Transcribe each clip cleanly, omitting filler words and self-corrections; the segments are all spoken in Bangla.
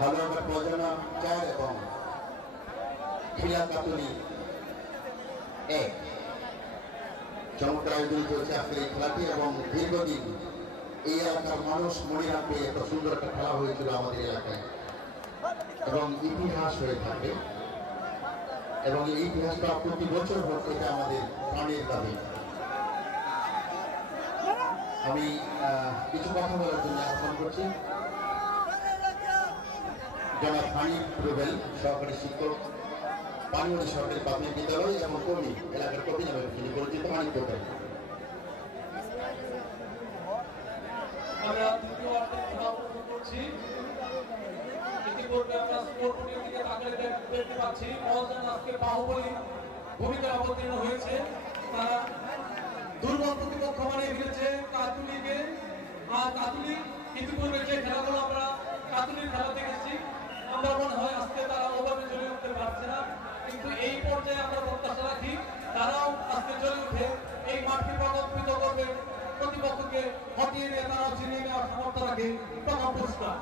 ভালো একটা প্রযোজনা চায় এবং ক্রীড়া কাতুলি এক চমৎকার আয়োজন চলছে আজকের এই খেলাটি এবং দীর্ঘদিন এই এলাকার মানুষ মনে রাখবে এত সুন্দর একটা খেলা হয়েছিল আমাদের এলাকায় এবং ইতিহাস হয়ে থাকবে এবং এই ইতিহাসটা প্রতি বছর হোক এটা আমাদের প্রাণের দাবি। আমি কিছু কথা বলার জন্য আহ্বান করছি জনাব হানিফ রুবেল, সহকারী শিক্ষক, পানিমতি সরকারি প্রাথমিক বিদ্যালয় এবং কবি, এলাকার কবি নামে যিনি পরিচিত হানিফ রুবেল। আমরা দ্বিতীয় অর্থে করছি। ইতিপূর্বে আমরা স্পোর্ট বোর্ডের দিকে তাকালে দেখতে পাচ্ছি মহাজন আজকে বাহুবলী ভূমিকা অবতীর্ণ হয়েছে। তারা দুর্বল প্রতিপক্ষ মানে ফেলেছে কাতুলিকে। আর কাতুলি ইতিপূর্বে যে খেলাগুলো আমরা কাতুলির খেলা দেখেছি, আমরা মনে হয় আজকে তারা ওভাবে জ্বলে উঠতে পারছে না, কিন্তু এই পর্যায়ে আমরা প্রত্যাশা রাখি তারাও আজকে জ্বলে উঠে এই মাঠকে প্রকম্পিত করবে, প্রতিপক্ষকে হটিয়ে নিয়ে তারা ছিনিয়ে নেওয়ার সামর্থ্য রাখে প্রথম পুরস্কার।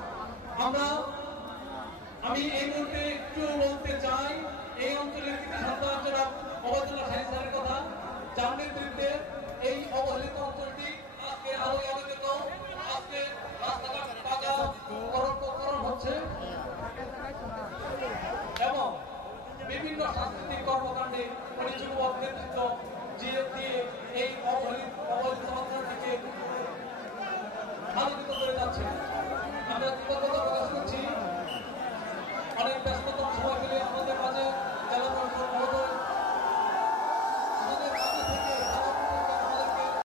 আমি এই মুহূর্তে একটু বলতে চাই এই অঞ্চলের কৃতি সন্তান অবহেলিত স্যারের কথা, যার নেতৃত্বে এই অবহেলিত অঞ্চল